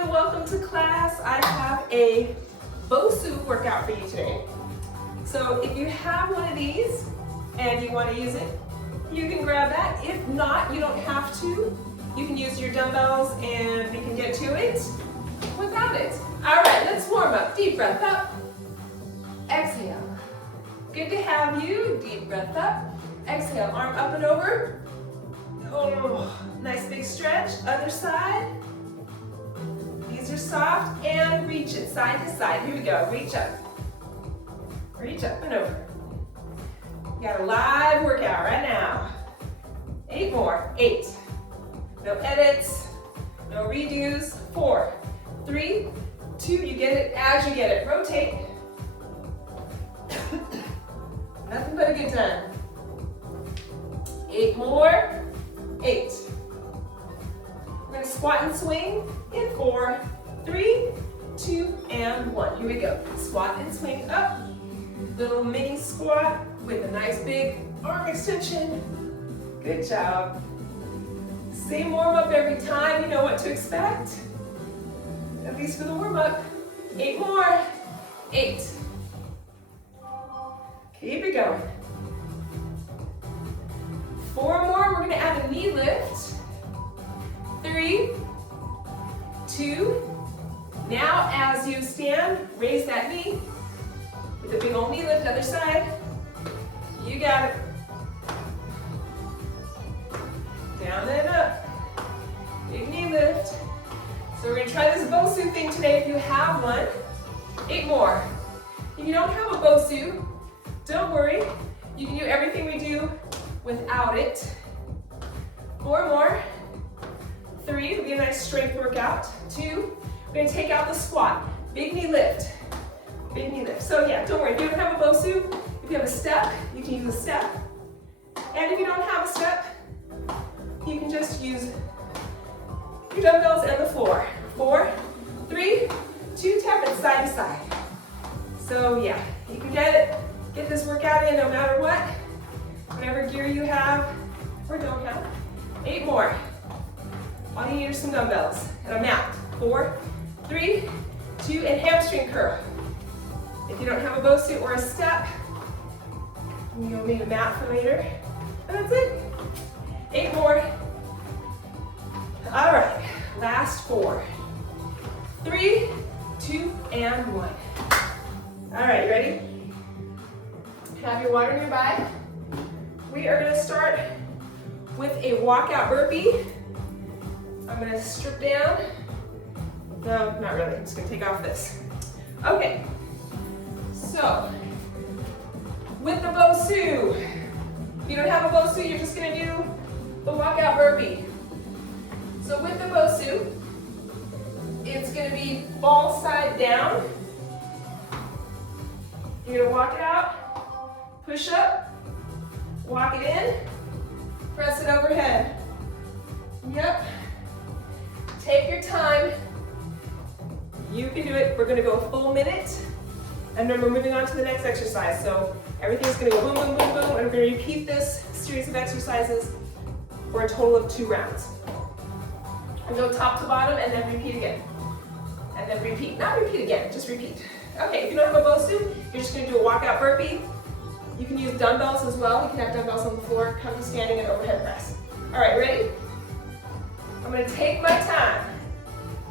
everyone, welcome to class. I have a BOSU workout for you today. So if you have one of these and you want to use it, you can grab that. If not, you don't have to. You can use your dumbbells and we can get to it without it. All right, let's warm up. Deep breath up. Exhale. Good to have you. Deep breath up. Exhale, arm up and over. Oh, nice big stretch. Other side. These are soft and reach it side to side. Here we go. Reach up. Reach up and over. You got a live workout right now. 8 more. 8. No edits. No redos. 4, 3, 2. You get it as you get it. Rotate. Nothing but a good time. 8 more. 8. We're going to squat and swing in 4, 3, 2, and 1. Here we go. Squat and swing up. Little mini squat with a nice big arm extension. Good job. Same warm up every time. You know what to expect. At least for the warm up. 8 more. 8. Keep it going. 4 more. We're going to add a knee lift. 3, 2. Now as you stand, raise that knee with a big old knee lift. Other side. You got it. Down and up. Big knee lift. So we're going to try this BOSU thing today if you have one. 8 more. If you don't have a BOSU, don't worry. You can do everything we do without it. 4 more. 3, it'll be a nice strength workout. 2, we're going to take out the squat. Big knee lift. Big knee lift. So yeah, don't worry. If you don't have a BOSU, if you have a step, you can use a step. And if you don't have a step, you can just use your dumbbells and the floor. 4, 3, 2, tap it side to side. So yeah, you can get this workout in no matter what, whatever gear you have or don't have. 8 more. All you need are some dumbbells and a mat. 4, 3, 2, and hamstring curl. If you don't have a BOSU or a step, you'll need a mat for later. And that's it. 8 more. All right, last 4. 3, 2, and 1. All right, you ready? Have your water nearby. We are going to start with a walkout burpee. I'm going to strip down. No, not really. I'm just going to take off this. Okay. So, with the BOSU, if you don't have a BOSU, you're just going to do the walkout burpee. So with the BOSU, it's going to be ball side down. You're going to walk it out, push up, walk it in, press it overhead. Yep. Take your time. You can do it. We're going to go a full minute, and then we're moving on to the next exercise. So everything's going to go boom, boom, boom, boom, and we're going to repeat this series of exercises for a total of 2 rounds. And go top to bottom, and then repeat again. And then repeat. Not repeat again, just repeat. Okay, if you don't have a BOSU, you're just going to do a walkout burpee. You can use dumbbells as well. You can have dumbbells on the floor, come to standing and overhead press. All right, ready? I'm going to take my time.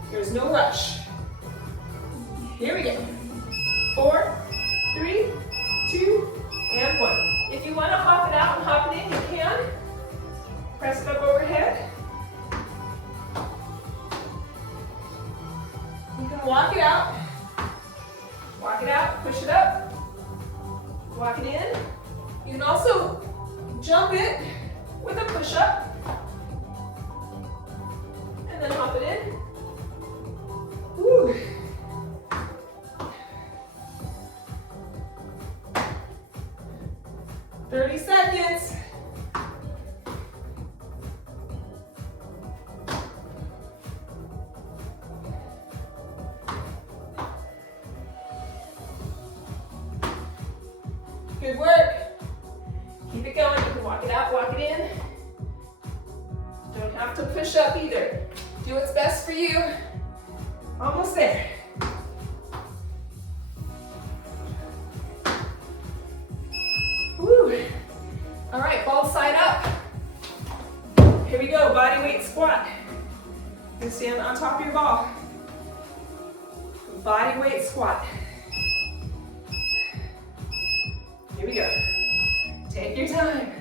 There's no rush. Here we go. 4, 3, 2, and 1. If you want to hop it out and hop it in, you can. Press it up overhead. You can walk it out, push it up, walk it in. You can also jump it with a push-up, and then hop it in. Woo. "30 seconds. Good work. Keep it going. You can walk it out, walk it in. Don't have to push up either. Do what's best for you. Almost there. Woo. All right, ball side up. Here we go, body weight squat. You stand on top of your ball. Body weight squat. Here we go. Take your time.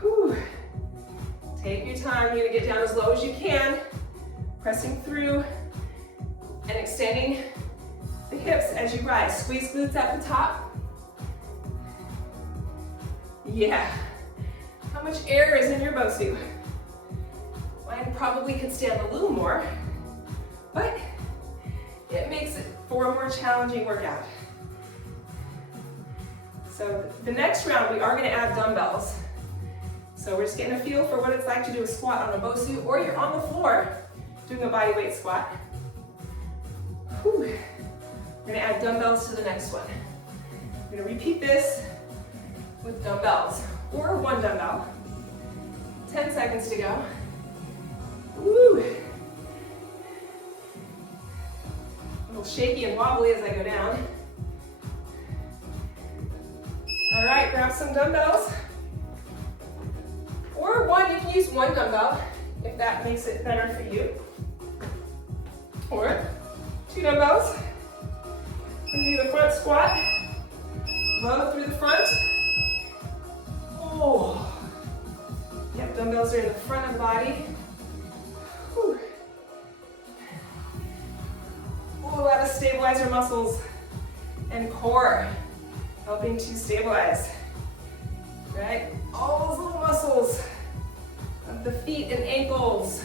Whew. Take your time. You're gonna get down as low as you can, pressing through and extending the hips as you rise. Squeeze glutes at the top. Yeah. How much air is in your BOSU? Mine probably could stand a little more, but it makes it for a more challenging workout. So the next round, we are gonna add dumbbells. So we're just getting a feel for what it's like to do a squat on a BOSU, or you're on the floor doing a body weight squat. Whew. We're gonna add dumbbells to the next one. We're gonna repeat this with dumbbells, or one dumbbell. 10 seconds to go. Woo. A little shaky and wobbly as I go down. All right, grab some dumbbells. Or one, you can use one dumbbell if that makes it better for you. Or 2 dumbbells. We're gonna do the front squat. Low through the front. Oh. Yep, dumbbells are in the front of the body. Whew. Ooh, a lot of stabilizer muscles and core helping to stabilize. Right? All those little muscles of the feet and ankles,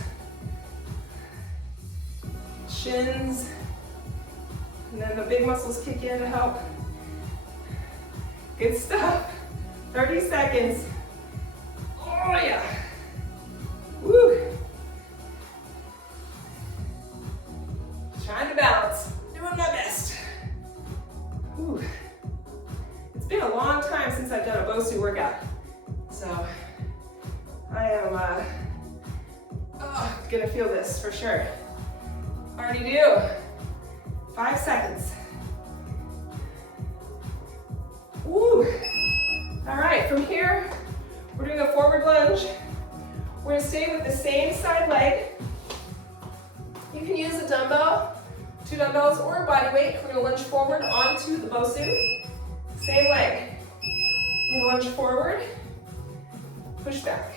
shins, and then the big muscles kick in to help. Good stuff. 30 seconds. Oh yeah. Woo. Trying to balance. Doing my best. Whew. It's been a long time since I've done a BOSU workout. So I am gonna feel this for sure. Already do. 5 seconds. Woo. All right, from here, we're doing a forward lunge. We're gonna stay with the same side leg. You can use a dumbbell, 2 dumbbells, or a body weight. We're gonna lunge forward onto the BOSU. Same leg. You're gonna lunge forward, push back.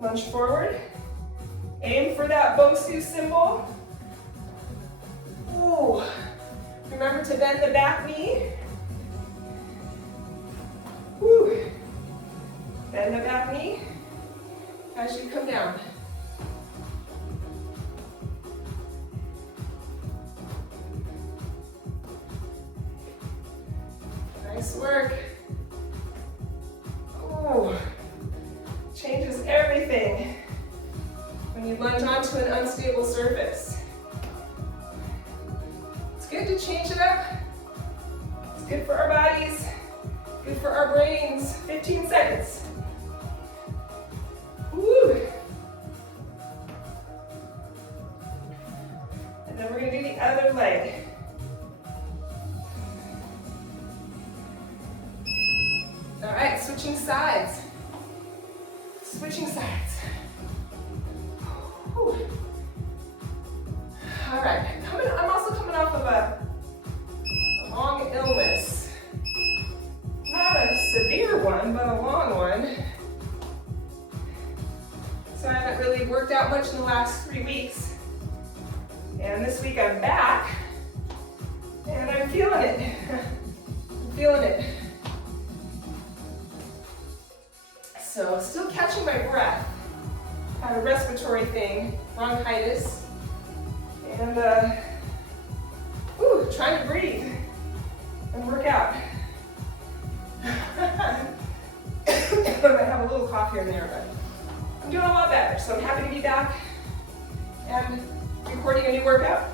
Lunge forward. Aim for that BOSU symbol. Ooh. Remember to bend the back knee. Woo. Bend the back knee as you come down. Nice work. Oh, changes everything when you lunge onto an unstable surface. It's good to change it up. It's good for our bodies, good for our brains. 15 seconds. Woo. And then we're going to do the other leg. All right, switching sides. Switching sides. Whew. All right, I'm also coming off of a long illness. Not a severe one, but a long one. So I haven't really worked out much in the last 3 weeks. And this week I'm back, and I'm feeling it. I'm feeling it. So still catching my breath. Had a respiratory thing, bronchitis, and trying to breathe and work out. I have a little cough here and there, but I'm doing a lot better. So I'm happy to be back and recording a new workout.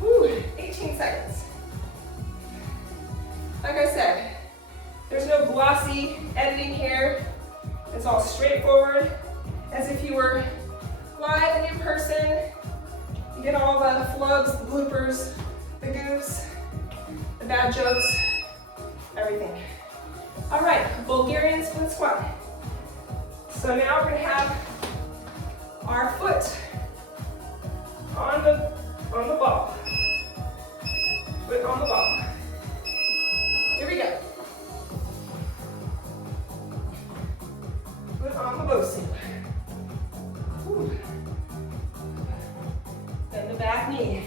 Woo, 18 seconds. Like I said, there's no glossy editing here. It's all straightforward, as if you were live and in person. So now we're gonna have our foot on the ball. Foot on the ball. Here we go. Foot on the BOSU. Whew. Bend the back knee.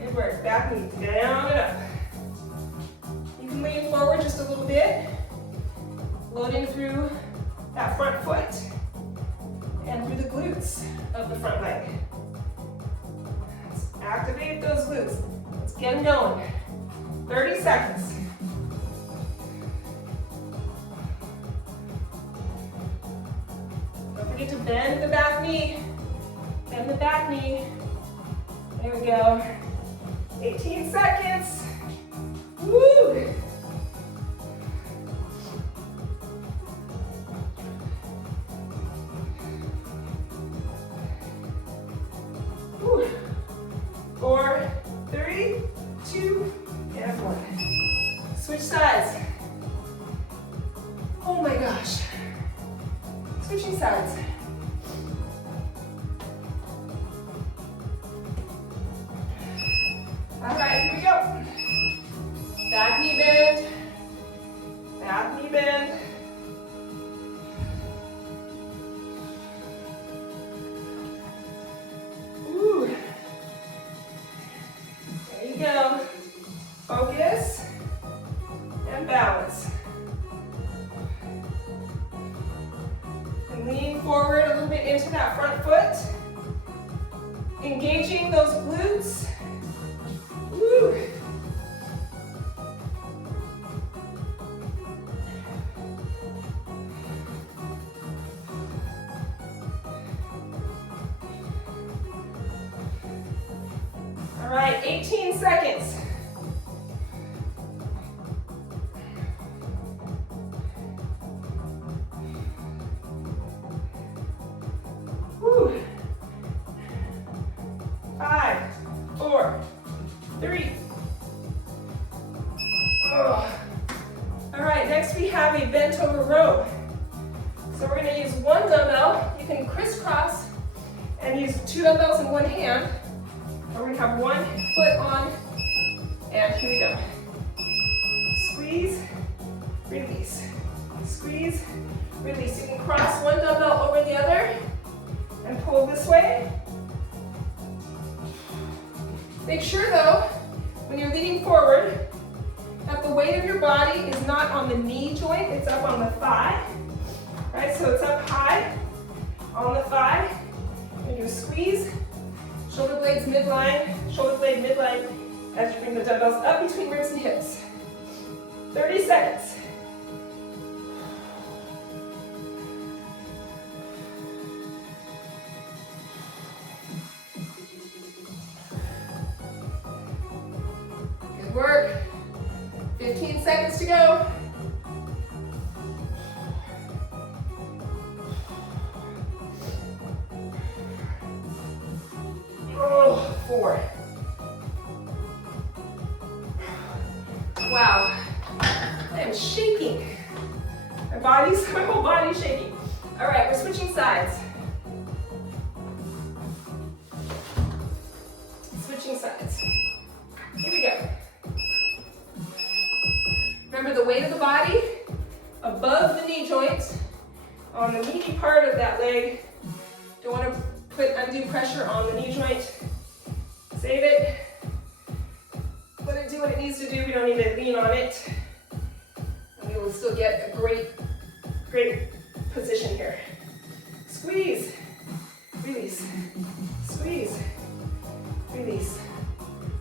Good work. Back knee down and up. You can lean forward just a little bit, loading through that front foot and through the glutes of the front leg. Let's activate those glutes. Let's get them going. 30 seconds. Don't forget to bend the back knee. Bend the back knee. There we go. 18 seconds. Woo! Woo. 4, 3, 2, and 1. Switch sides. Oh my gosh. Switching sides. All right, here we go. Back knee bend. Back knee bend. Ooh. There you go. Focus and balance. And lean forward a little bit into that front foot. Engaging those glutes. Woo. All right, 18 seconds. Woo. 5, 4, 3. Oh. All right, next we have a bent over row. So we're going to use one dumbbell. You can crisscross and use 2 dumbbells in one hand. Or we're going to have one foot on, and here we go. Squeeze, release. Squeeze, release. You can cross one dumbbell over the other and pull this way. Make sure though, when you're leaning forward, that the weight of your body is not on the knee joint, it's up on the thigh. Right, so it's up high on the thigh. You're gonna squeeze, shoulder blades midline, shoulder blade midline, as you bring the dumbbells up between ribs and hips. 30 seconds. Good work. 15 seconds to go. Oh, 4. Wow, I am shaking. My whole body's shaking. All right, we're switching sides. Switching sides. Here we go. Remember the weight of the body above the knee joint on the meaty part of that leg. Don't want to put undue pressure on the knee joint. Save it. Let it do what it needs to do. We don't need to lean on it. And we will still get a great position here. Squeeze, release, squeeze, release.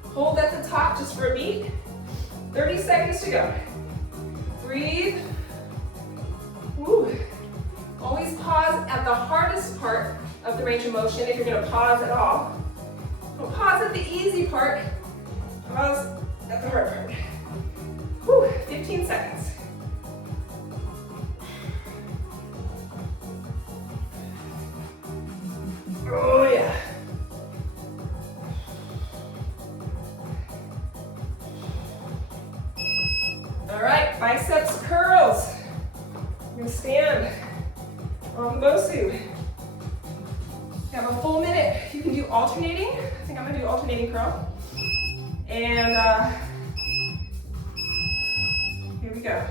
Hold at the top just for a beat. 30 seconds to go. Breathe. Woo. Always pause at the hardest part of the range of motion if you're going to pause at all. Don't pause at the easy part. Pause at the hard part. Woo. 15 seconds. Oh yeah. All right, biceps curls. We're gonna stand on the BOSU. You have a full minute. You can do alternating. I think I'm gonna do alternating curl. And here we go.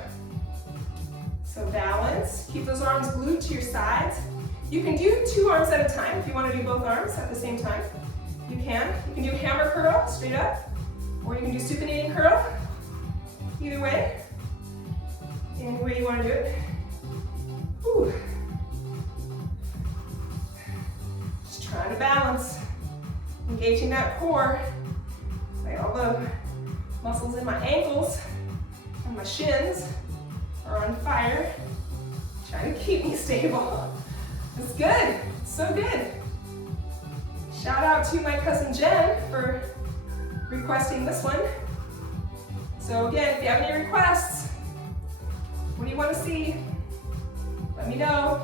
So balance, keep those arms glued to your sides. You can do 2 arms at a time if you want to do both arms at the same time. You can. You can do hammer curl, straight up, or you can do supinating curl. Either way, any way you want to do it. Whew. Just trying to balance, engaging that core. Like all the muscles in my ankles and my shins are on fire, trying to keep me stable. It's good, so good. Shout out to my cousin Jen for requesting this one. So again, if you have any requests, what do you want to see? Let me know,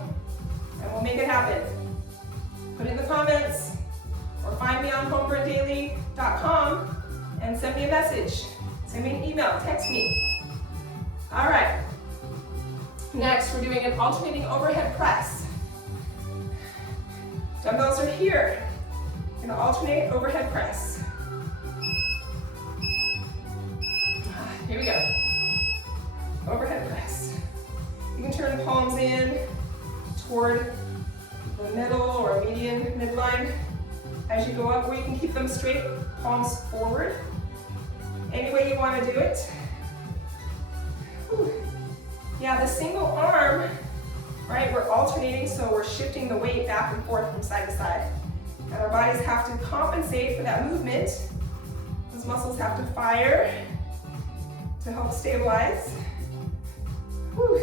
and we'll make it happen. Put it in the comments, or find me on homebrewdaily.com and send me a message. Send me an email, text me. All right. Next, we're doing an alternating overhead press. Dumbbells are here. We're gonna alternate overhead press. Here we go. Overhead press. You can turn palms in toward the middle or median midline as you go up, or you can keep them straight, palms forward. Any way you want to do it. Whew. Yeah, the single arm, right, we're alternating, so we're shifting the weight back and forth from side to side. And our bodies have to compensate for that movement. Those muscles have to fire to help stabilize. Whew.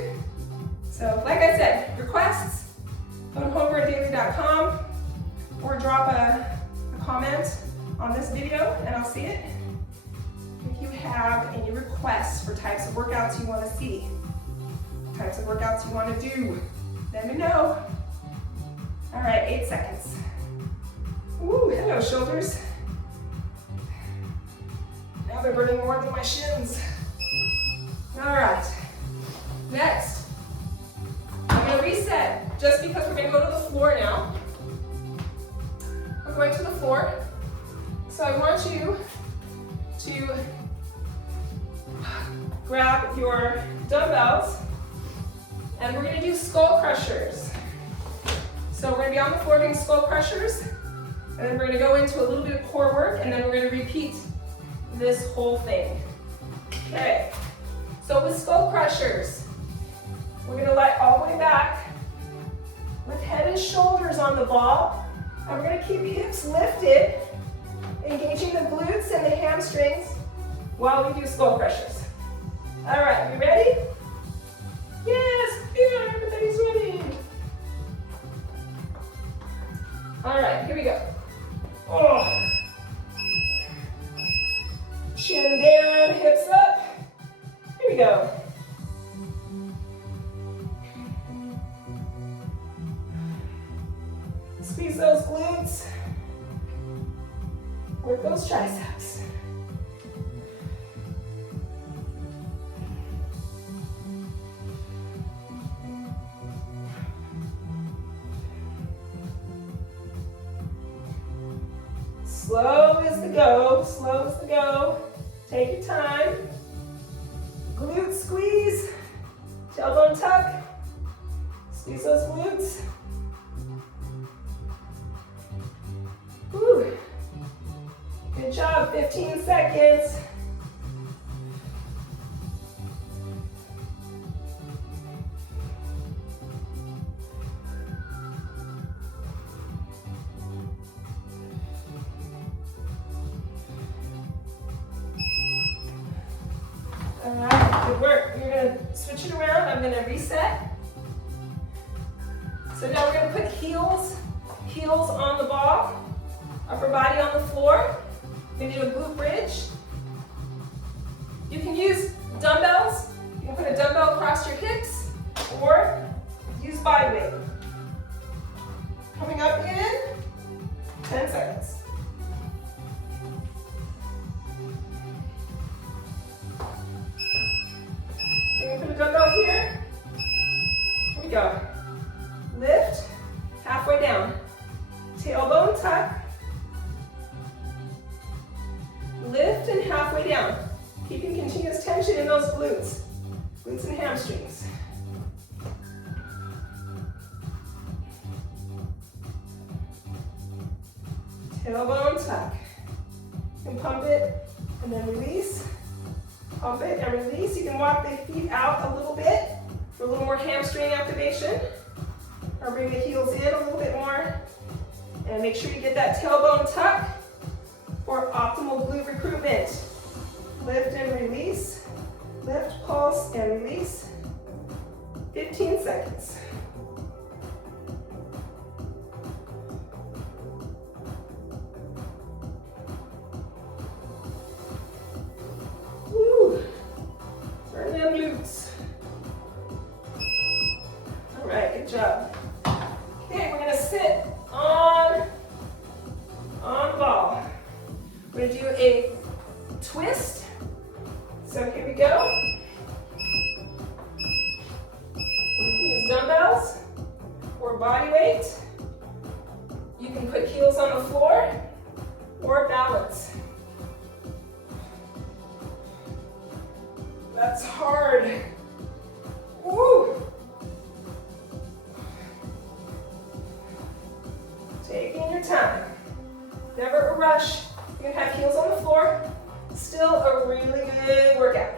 So, like I said, requests, go to homebrewdaily.com or drop a comment on this video and I'll see it. If you have any requests for types of workouts you want to see, types of workouts you want to do, let me know. All right, 8 seconds. Ooh, hello shoulders. Now they're burning more than my shins. All right, next, I'm gonna reset just because we're gonna go to the floor now. We're going to the floor. So I want you to grab your dumbbells and we're gonna do skull crushers. So we're gonna be on the floor doing skull crushers and then we're gonna go into a little bit of core work and then we're gonna repeat this whole thing. Okay, so with skull crushers, we're gonna lie all the way back with head and shoulders on the ball and we're gonna keep hips lifted, engaging the glutes and the hamstrings while we do skull crushers. All right, you ready? Yes, yeah, everybody's ready. All right, here we go. Oh. Chin down, hips up. Here we go. Squeeze those glutes. Work those triceps. Slow is the go, slow is the go. Take your time. Glute squeeze, tailbone tuck. Squeeze those glutes. Whew. Good job, 15 seconds. All right, good work. We're gonna switch it around. I'm gonna reset. So now we're gonna put heels on the ball, upper body on the floor. We're gonna do a glute bridge. You can use dumbbells. You can put a dumbbell across your hips or use body weight. Coming up in 10 seconds. You can put a dumbbell here. Here we go. Lift. down. Tailbone tuck. Lift and halfway down. Keeping continuous tension in those glutes. Glutes and hamstrings. Tailbone tuck. You can pump it and then release. Pump it and release. You can walk the feet out a little bit for a little more hamstring activation. Or bring the heels in a little bit more. And make sure you get that tailbone tuck for optimal glute recruitment. Lift and release. Lift, pulse, and release. 15 seconds. Woo! Burn them glutes. All right, good job. Okay, we're gonna sit on the ball. We're gonna do a twist. So here we go. You can use dumbbells or body weight. You can put heels on the floor or balance. That's hard. Woo! Taking your time. Never a rush. You can have heels on the floor. Still a really good workout.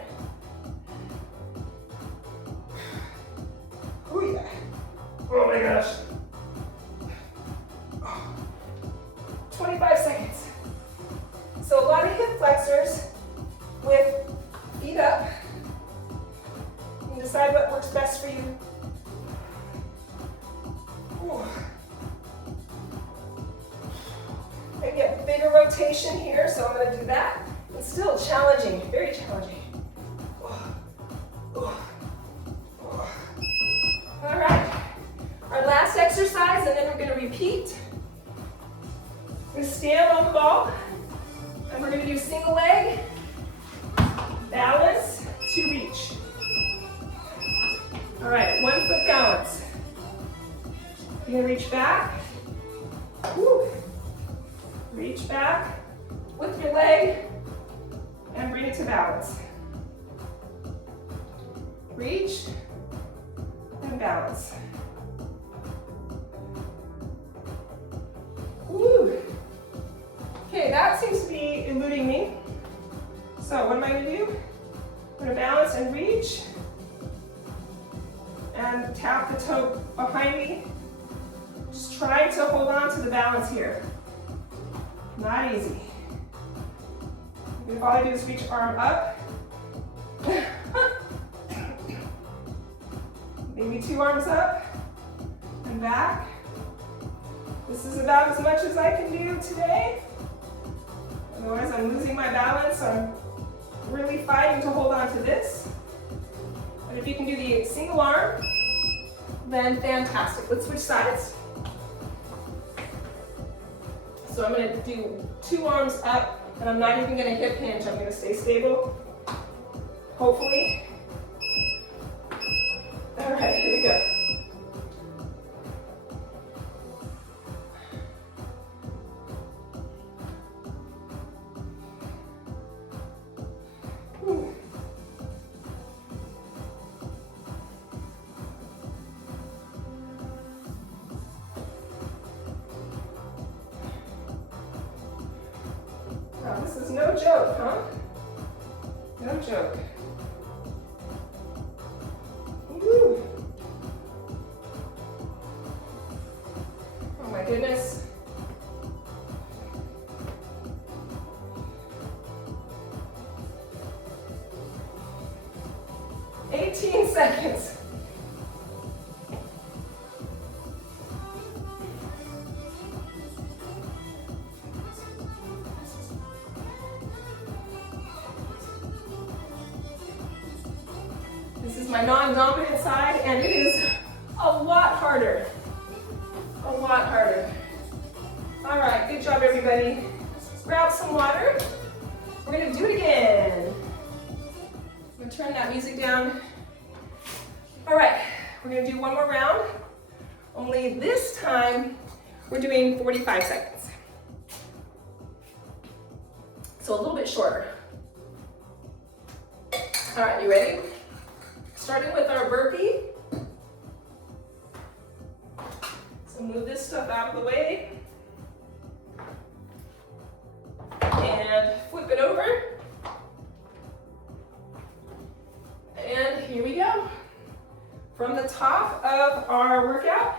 Oh yeah. Oh my gosh. 25 seconds. So a lot of hip flexors with feet up. You can decide what works best for you. Ooh. Maybe a bigger rotation here, so I'm going to do that. It's still challenging, very challenging. All right, our last exercise, and then we're going to repeat. We're going to stand on the ball, and we're going to do single leg, balance to reach. All right, 1 foot balance. You're going to reach back. Woo. Reach back with your leg and bring it to balance. Reach and balance. Woo. Okay, that seems to be eluding me. So what am I going to do? I'm going to balance and reach and tap the toe behind me. Just try to hold on to the balance here. Not easy. All I do is reach arm up. Maybe 2 arms up and back. This is about as much as I can do today. Otherwise, I'm losing my balance. So I'm really fighting to hold on to this. But if you can do the single arm, then fantastic. Let's switch sides. So I'm going to do 2 arms up, and I'm not even going to hip hinge. I'm going to stay stable, hopefully. All right, here we go. Whew. Wow, this is no joke, huh? No joke. Woo. Oh my goodness. "18 seconds. This is my non-dominant side, and it is a lot harder. A lot harder. All right, good job, everybody. Grab some water. We're gonna do it again. I'm gonna turn that music down. All right, we're gonna do one more round. Only this time, we're doing 45 seconds. So a little bit shorter. All right, you ready? Starting with our burpee. So move this stuff out of the way. And flip it over. And here we go. From the top of our workout,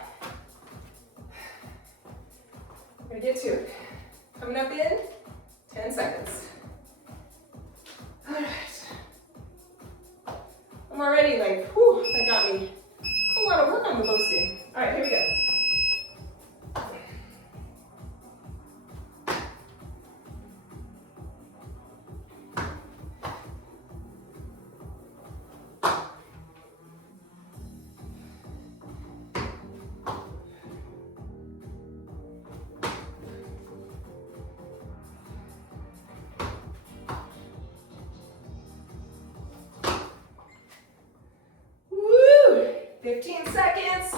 we're gonna get to it. Coming up in 10 seconds. All right. I'm already like, whew, that got me a lot of work on the BOSU. All right, here we go. Woo! 15 seconds.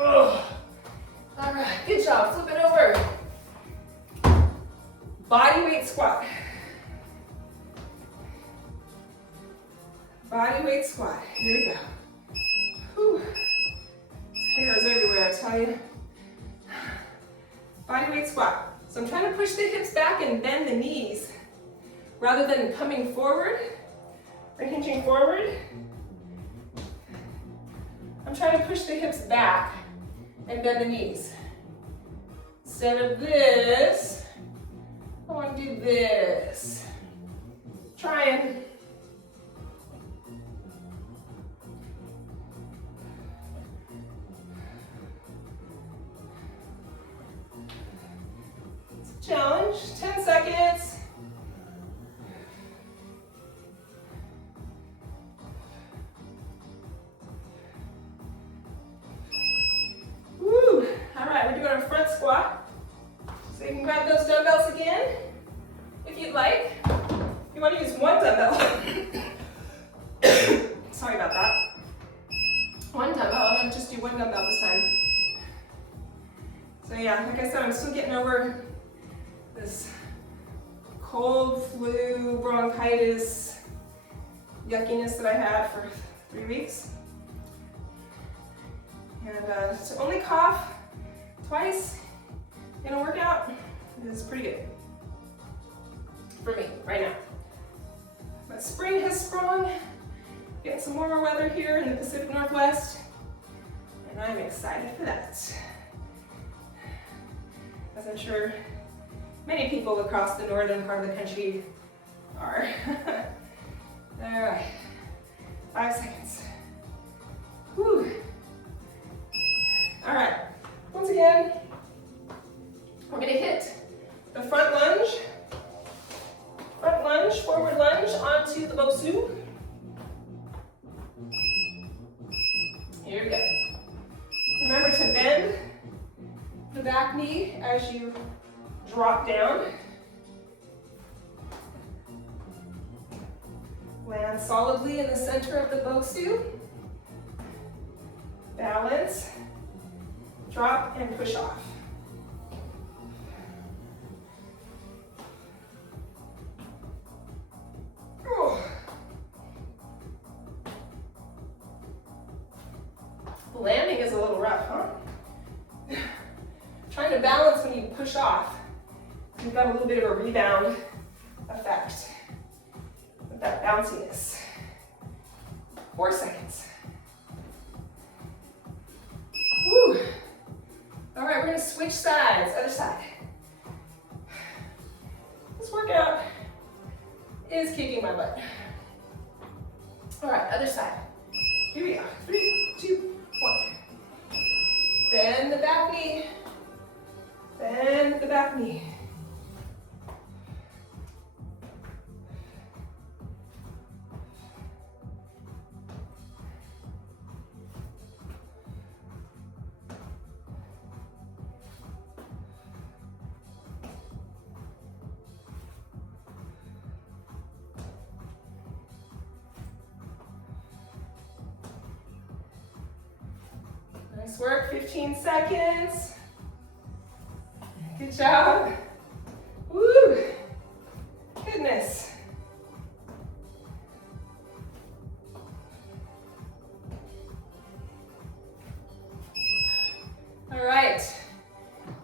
Oh. All right, good job. Flip it over. Body weight squat. Body weight squat. Here we go. Whew. This hair is everywhere, I tell you. Body weight squat. So I'm trying to push the hips back and bend the knees rather than coming forward or hinging forward. I'm trying to push the hips back and bend the knees. Instead of this, I want to do this. Trying. Challenge, 10 seconds. Woo! All right, we're doing our front squat. So you can grab those dumbbells again, if you'd like. If you want to use one dumbbell. Sorry about that. One dumbbell, I'm gonna just do one dumbbell this time. So yeah, like I said, I'm still getting over this cold, flu, bronchitis, yuckiness that I had for 3 weeks. And to only cough twice in a workout is pretty good for me right now. But spring has sprung, getting some warmer weather here in the Pacific Northwest, and I'm excited for that. As I'm sure many people across the northern part of the country are. All right, 5 seconds. Whew. All right, once again, we're gonna hit the front lunge, forward lunge onto the BOSU. Here we go. Remember to bend the back knee as you drop down. Land solidly in the center of the BOSU. Balance, drop, and push off. Oh. The landing is a little rough, huh? Trying to balance when you push off. You've got a little bit of a rebound effect with that bounciness. 4 seconds. Woo. All right, we're gonna switch sides, other side. This workout is kicking my butt. All right, other side. Here we go. 3, 2, 1. Bend the back knee. Bend the back knee. Nice work, 15 seconds. Good job. Woo! Goodness. All right,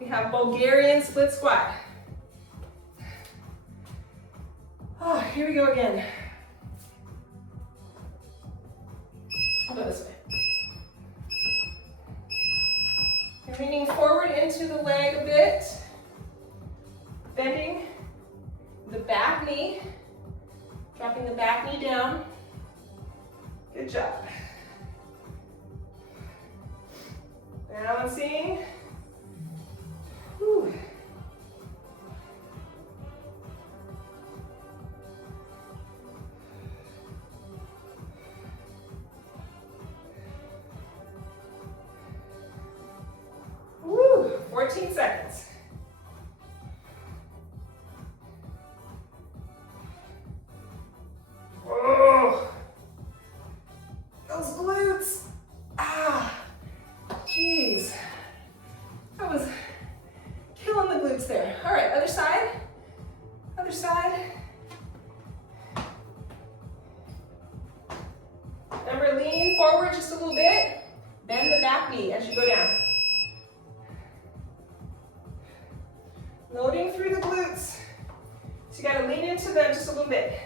we have Bulgarian split squat. Oh, here we go again. I'll go this way. You're leaning forward into the leg a bit, bending the back knee, dropping the back knee down. Good job. Balancing. Whew. Woo. 14 seconds. Oh, those glutes. Ah. Jeez, that was killing the glutes there. All right, other side, other side. Remember, lean forward just a little bit. Bend the back knee as you go down. Loading through the glutes. So you gotta lean into them just a little bit.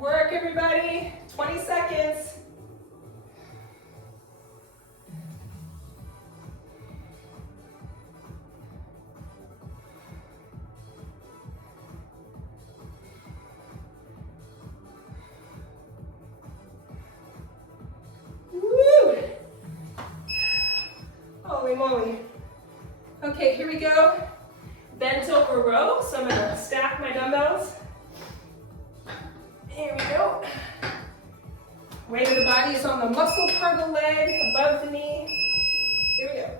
Work, everybody. 20 seconds. Woo! Holy moly. Okay, here we go. Bent over row. So I'm gonna stack my dumbbells. Here we go. Weight of the body is on the muscle part of the leg, above the knee. Here we go.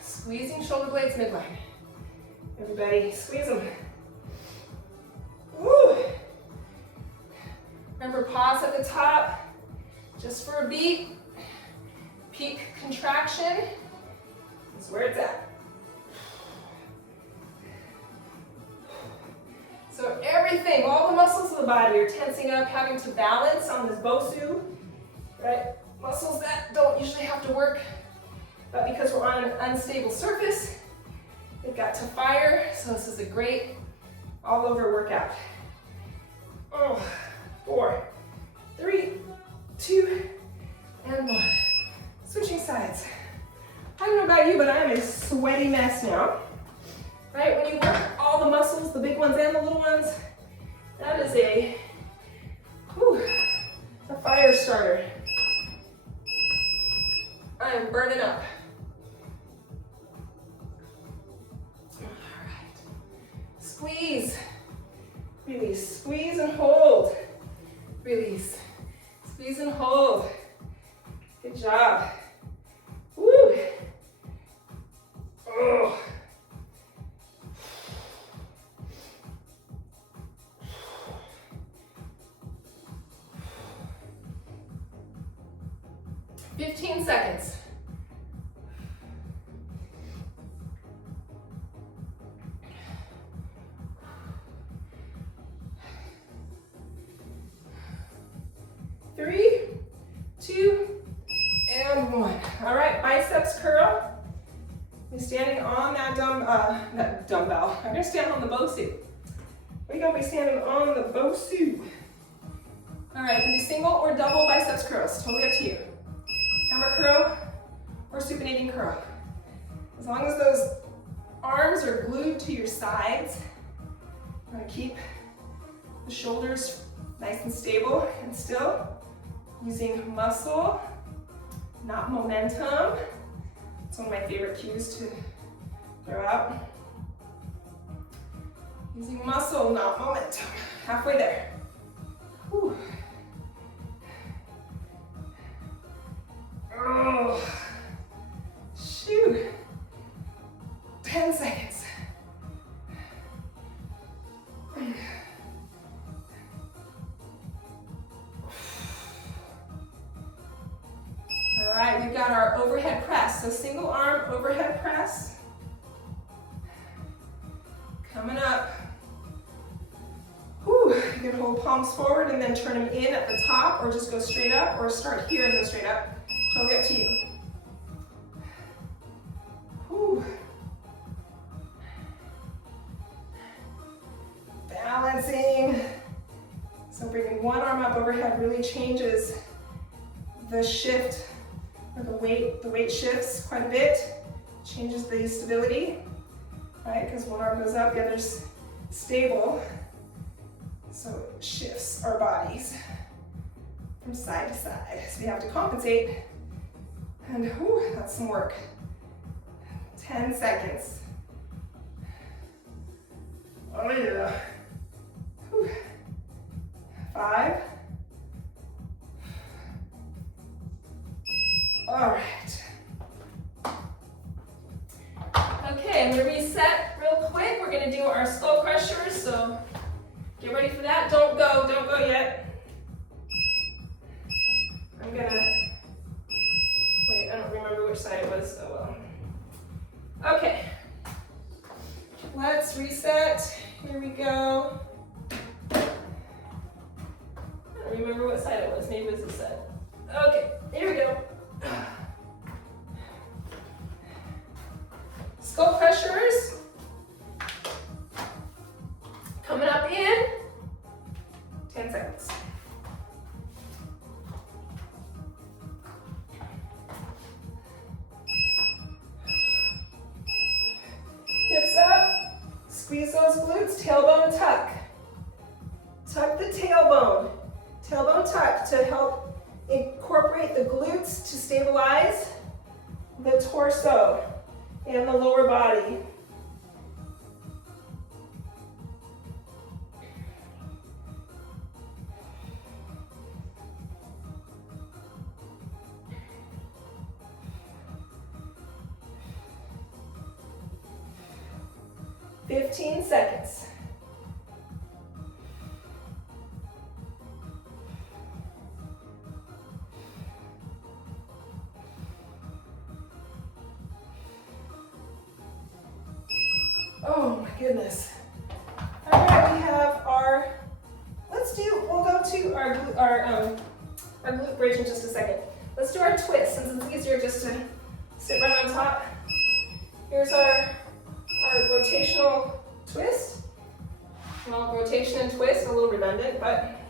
Squeezing shoulder blades midline. Everybody, squeeze them. Woo! Remember, pause at the top, just for a beat. Peak contraction is where it's at. So everything, all the muscles of the body are tensing up, having to balance on this BOSU, right? Muscles that don't usually have to work, but because we're on an unstable surface, they've got to fire. So this is a great all-over workout. Oh, 4, 3, 2, and 1. Switching sides. I don't know about you, but I am a sweaty mess now. Right, when you work all the muscles, the big ones and the little ones, that is a fire starter. I am burning up. All right, squeeze, release, squeeze and hold, release, squeeze and hold. Good job. Woo. Oh. $15 seconds. Three, 2, and 1. All right, biceps curl. You're standing on that dumbbell. I'm gonna stand on the BOSU. We're gonna be standing on the BOSU. All right, you can do single or double biceps curls, totally up to you. Hammer curl or supinating curl. As long as those arms are glued to your sides, you want to keep the shoulders nice and stable and still, using muscle, not momentum. It's one of my favorite cues to throw out. Using muscle, not momentum. Halfway there. Whew. got our overhead press. So single arm overhead press. Coming up. Whew. You can hold palms forward and then turn them in at the top, or just go straight up, or start here and go straight up. Totally up to you. Whew. Balancing. So bringing one arm up overhead really changes the shift, or the weight shifts quite a bit, changes the stability, right? Because one arm goes up, the other's stable. So it shifts our bodies from side to side. So we have to compensate. And whew, that's some work. 10 seconds. Oh yeah. Whew. 5. All right. Okay, I'm gonna reset real quick. We're gonna do our skull crushers, so get ready for that. Don't go yet. I'm gonna, wait, I don't remember which side it was, oh well. Okay, let's reset. Here we go. I don't remember what side it was, maybe it was this side. Okay, here we go. Skull crushers. Coming up in 10 seconds. Hips up, squeeze those glutes, tailbone tuck. Tuck the tailbone. Tailbone tuck to help incorporate the glutes to stabilize the torso and the lower body. $15 seconds. Oh my goodness. All right, we have our, we'll go to our glute bridge in just a second. Let's do our twist, since it's easier just to sit right on top. Here's our rotational twist. Well, rotation and twist, a little redundant, but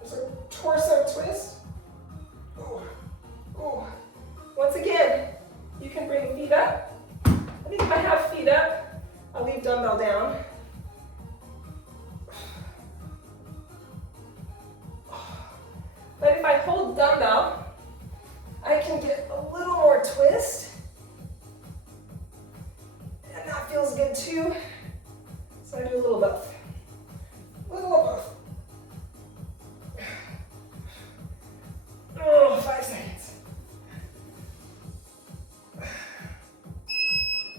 there's our torso twist. Ooh. Ooh. Once again, you can bring feet up. I think if I have feet up, I'll leave dumbbell down. But if I hold dumbbell, I can get a little more twist. And that feels good too. So I do a little both. A little of both. Oh, 5 seconds.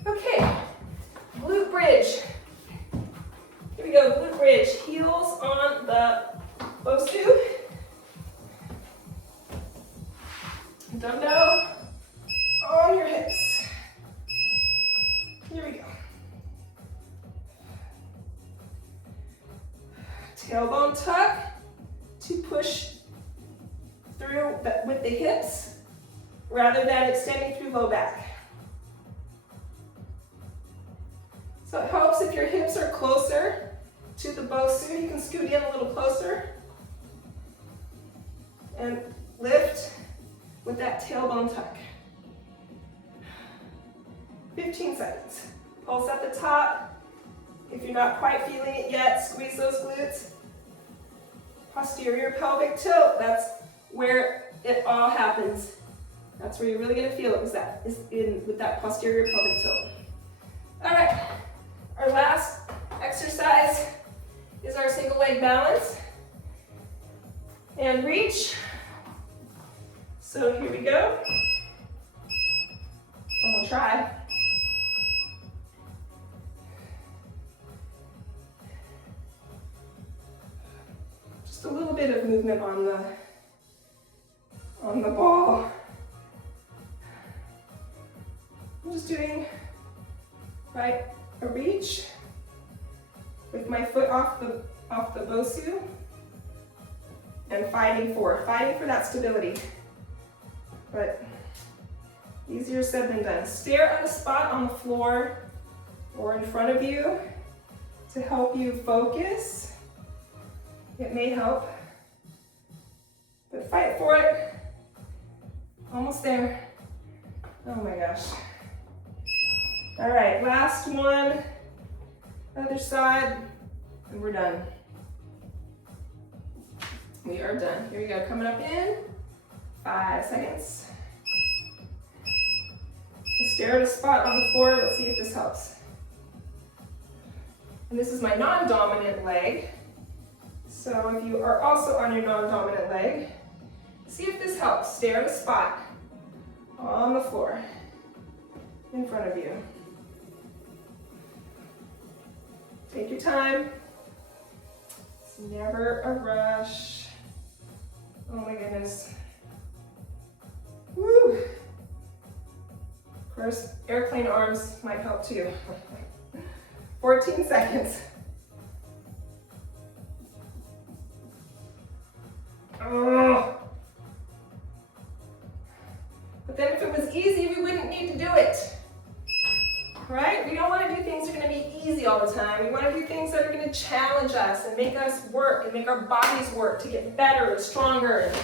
Okay, glute bridge. Here we go, glute bridge. Heels on the BOSU. Dumbbell on your hips. Here we go. Tailbone tuck to push through with the hips rather than extending through low back. So it helps if your hips are closer to the BOSU. You can scoot in a little closer and lift with that tailbone tuck. 15 seconds. Pulse at the top. If you're not quite feeling it yet, squeeze those glutes. Posterior pelvic tilt, that's where it all happens. That's where you're really gonna feel it, is with that posterior pelvic tilt. All right, our last exercise is our single leg balance. And reach. So here we go. I'm gonna try. Just a little bit of movement on the ball. I'm just doing a reach with my foot off the BOSU and fighting for that stability. But easier said than done. Stare at a spot on the floor or in front of you to help you focus. It may help, but fight for it. Almost there. Oh my gosh. All right, last one. Other side, and we're done. We are done. Here we go, coming up in 5 seconds. Stare at a spot on the floor. Let's see if this helps. And this is my non-dominant leg. So if you are also on your non-dominant leg, see if this helps. Stare at a spot on the floor in front of you. Take your time. It's never a rush. Oh my goodness. Woo! Of course, airplane arms might help too. 14 seconds. Oh. But then if it was easy, we wouldn't need to do it. Right? We don't want to do things that are going to be easy all the time. We want to do things that are going to challenge us and make us work and make our bodies work to get better and stronger and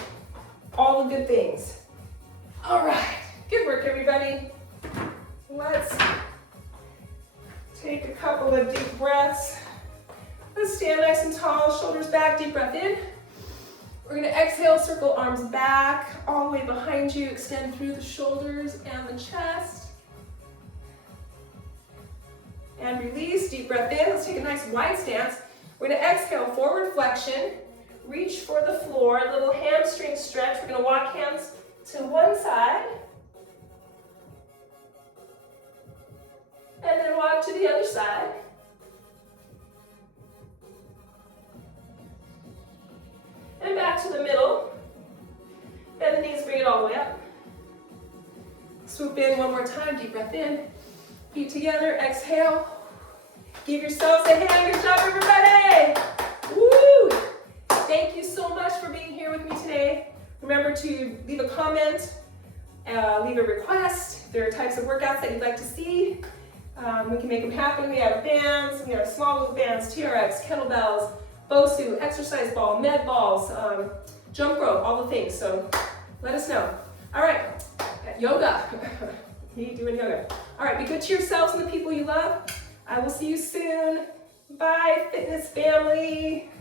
all the good things. All right. Good work, everybody. Let's take a couple of deep breaths. Let's stand nice and tall, shoulders back, deep breath in. We're going to exhale, circle arms back, all the way behind you, extend through the shoulders and the chest. And release, deep breath in. Let's take a nice wide stance. We're going to exhale, forward flexion. Reach for the floor, a little hamstring stretch. We're going to walk hands to one side. And then walk to the other side. And back to the middle. Bend the knees, bring it all the way up. Swoop in one more time, deep breath in. Feet together, exhale. Give yourselves a hand. Good job, everybody. Woo! Thank you so much for being here with me today. Remember to leave a comment, leave a request. If there are types of workouts that you'd like to see, we can make them happen. We have bands, we have small loop bands, TRX, kettlebells, BOSU, exercise ball, med balls, jump rope, all the things. So let us know. All right, yoga. You doing yoga. All right, be good to yourselves and the people you love. I will see you soon. Bye, fitness family.